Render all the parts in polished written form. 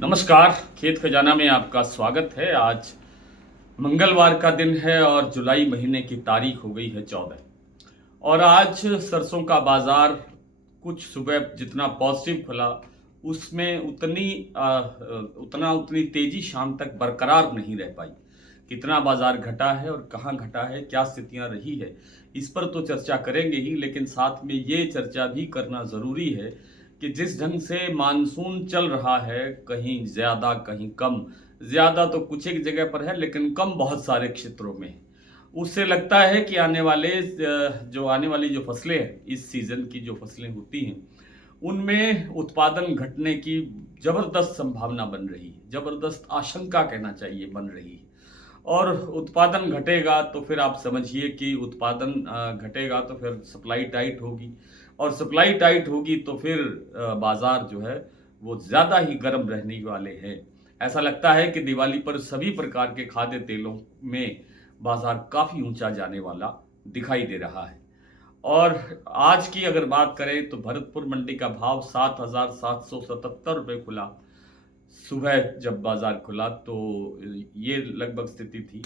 नमस्कार। खेत खजाना में आपका स्वागत है। आज मंगलवार का दिन है और जुलाई महीने की तारीख हो गई है 14। और आज सरसों का बाजार कुछ सुबह जितना पॉजिटिव खुला उसमें उतनी तेजी शाम तक बरकरार नहीं रह पाई। कितना बाजार घटा है और कहाँ घटा है, क्या स्थितियां रही है, इस पर तो चर्चा करेंगे ही, लेकिन साथ में ये चर्चा भी करना ज़रूरी है कि जिस ढंग से मानसून चल रहा है, कहीं ज़्यादा कहीं कम। ज़्यादा तो कुछ एक जगह पर है, लेकिन कम बहुत सारे क्षेत्रों में है। उससे लगता है कि आने वाली जो फसलें हैं, इस सीज़न की जो फसलें होती हैं, उनमें उत्पादन घटने की ज़बरदस्त संभावना बन रही है, ज़बरदस्त आशंका कहना चाहिए बन रही है। और उत्पादन घटेगा तो फिर आप समझिए कि उत्पादन घटेगा तो फिर सप्लाई टाइट होगी, और सप्लाई टाइट होगी तो फिर बाज़ार जो है वो ज़्यादा ही गर्म रहने वाले हैं। ऐसा लगता है कि दिवाली पर सभी प्रकार के खाद्य तेलों में बाज़ार काफ़ी ऊंचा जाने वाला दिखाई दे रहा है। और आज की अगर बात करें तो भरतपुर मंडी का भाव 7,777 रुपये खुला। सुबह जब बाजार खुला तो ये लगभग स्थिति थी,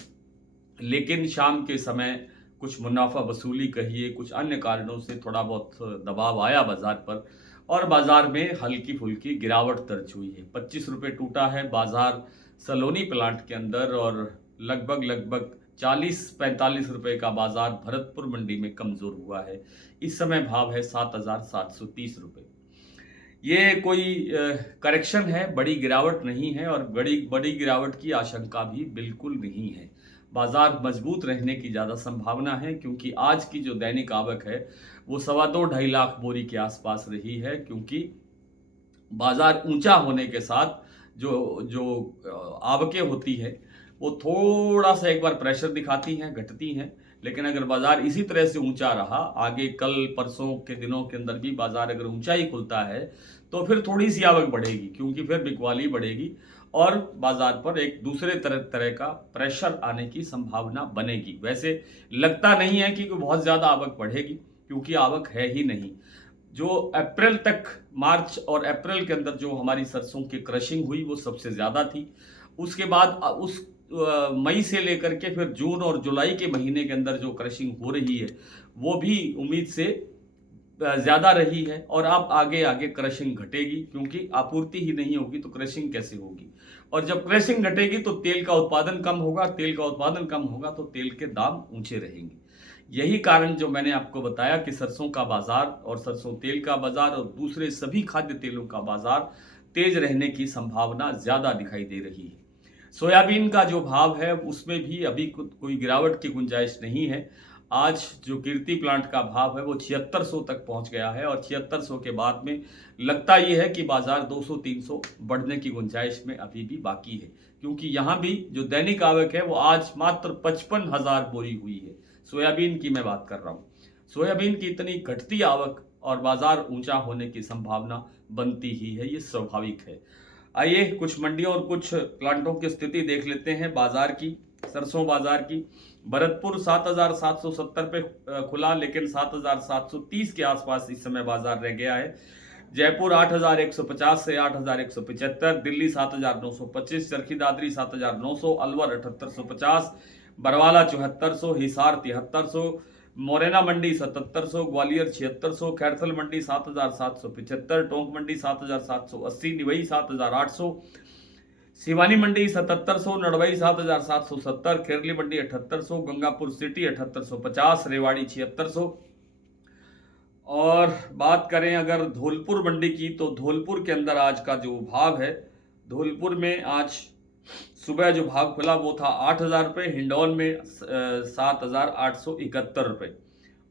लेकिन शाम के समय कुछ मुनाफा वसूली कहिए, कुछ अन्य कारणों से थोड़ा बहुत दबाव आया बाजार पर, और बाजार में हल्की फुल्की गिरावट दर्ज हुई है। 25 रुपये टूटा है बाजार सलोनी प्लांट के अंदर, और लगभग लगभग 40-45 रुपये का बाजार भरतपुर मंडी में कमजोर हुआ है। इस समय भाव है 7,730 रुपये। ये कोई करेक्शन है, बड़ी गिरावट नहीं है, और बड़ी बड़ी गिरावट की आशंका भी बिल्कुल नहीं है। बाजार मजबूत रहने की ज़्यादा संभावना है, क्योंकि आज की जो दैनिक आवक है वो 2.25 लाख बोरी के आसपास रही है। क्योंकि बाजार ऊंचा होने के साथ जो जो आवकें होती है वो थोड़ा सा एक बार प्रेशर दिखाती हैं, घटती हैं। लेकिन अगर बाजार इसी तरह से ऊंचा रहा आगे, कल परसों के दिनों के अंदर भी बाजार अगर ऊंचा ही खुलता है तो फिर थोड़ी सी आवक बढ़ेगी, क्योंकि फिर बिकवाली बढ़ेगी और बाजार पर एक दूसरे तरह तरह का प्रेशर आने की संभावना बनेगी। वैसे लगता नहीं है कि बहुत ज़्यादा आवक बढ़ेगी, क्योंकि आवक है ही नहीं। जो अप्रैल तक, मार्च और अप्रैल के अंदर जो हमारी सरसों की क्रशिंग हुई वो सबसे ज़्यादा थी। उसके बाद उस मई से लेकर के फिर जून और जुलाई के महीने के अंदर जो क्रशिंग हो रही है वो भी उम्मीद से ज़्यादा रही है। और अब आगे आगे क्रशिंग घटेगी, क्योंकि आपूर्ति ही नहीं होगी तो क्रशिंग कैसे होगी। और जब क्रशिंग घटेगी तो तेल का उत्पादन कम होगा, तेल का उत्पादन कम होगा तो तेल के दाम ऊंचे रहेंगे। यही कारण जो मैंने आपको बताया कि सरसों का बाजार और सरसों तेल का बाजार और दूसरे सभी खाद्य तेलों का बाजार तेज रहने की संभावना ज़्यादा दिखाई दे रही है। सोयाबीन का जो भाव है उसमें भी अभी कोई गिरावट की गुंजाइश नहीं है। आज जो कीर्ति प्लांट का भाव है वो 7600 तक पहुंच गया है, और 7600 के बाद में लगता ये है कि बाजार 200-300 बढ़ने की गुंजाइश में अभी भी बाकी है। क्योंकि यहाँ भी जो दैनिक आवक है वो आज मात्र 55,000 बोरी हुई है। सोयाबीन की मैं बात कर रहा हूँ। सोयाबीन की इतनी घटती आवक और बाजार ऊंचा होने की संभावना बनती ही है, ये स्वाभाविक है। आइए कुछ मंडियों और कुछ प्लांटों की स्थिति देख लेते हैं बाजार की। सरसों बाजार की, भरतपुर 7,770 पे खुला, लेकिन 7,730 के आसपास इस समय बाजार रह गया है। जयपुर 8,150 से 8,175, दिल्ली 7,925, चरखी दादरी 7,900, अलवर 7,850, बरवाला 7,400, हिसार 7,300, मोरेना मंडी 7,700, ग्वालियर 7,600, खैरथल मंडी 7,775, टोंक मंडी 7,780, निवई 7,800, सिवानी मंडी 7,700, नड़वई 7,770, खेरली मंडी 7,800, गंगापुर सिटी 7,850, रेवाड़ी 7,600। और बात करें अगर धौलपुर मंडी की, तो धौलपुर के अंदर आज का जो भाव है, धौलपुर में आज सुबह जो भाव खुला वो था 8,000 रुपये, हिंडौन में 7,871 रुपये।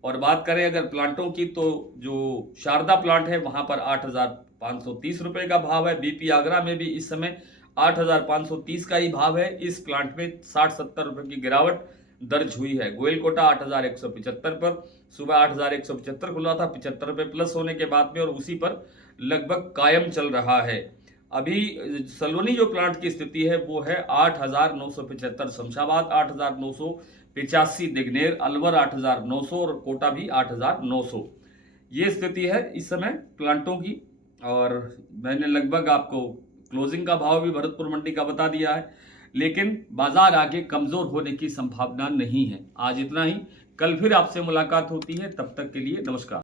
और बात करें अगर प्लांटों की, तो जो शारदा प्लांट है वहां पर 8,530 रुपये का भाव है। बीपी आगरा में भी इस समय 8,530 का ही भाव है। इस प्लांट में 60-70 रुपये की गिरावट दर्ज हुई है। गोयलकोटा 8,175 पर सुबह 8,175 खुला था, 75 रुपये प्लस होने के बाद में, और उसी पर लगभग कायम चल रहा है। अभी सलोनी जो प्लांट की स्थिति है वो है 8,975, शमशाबाद 8,985, दिग्नेर, अलवर 8,900 और कोटा भी 8,900। ये स्थिति है इस समय प्लांटों की। और मैंने लगभग आपको क्लोजिंग का भाव भी भरतपुर मंडी का बता दिया है, लेकिन बाजार आगे कमजोर होने की संभावना नहीं है। आज इतना ही, कल फिर आपसे मुलाकात होती है, तब तक के लिए नमस्कार।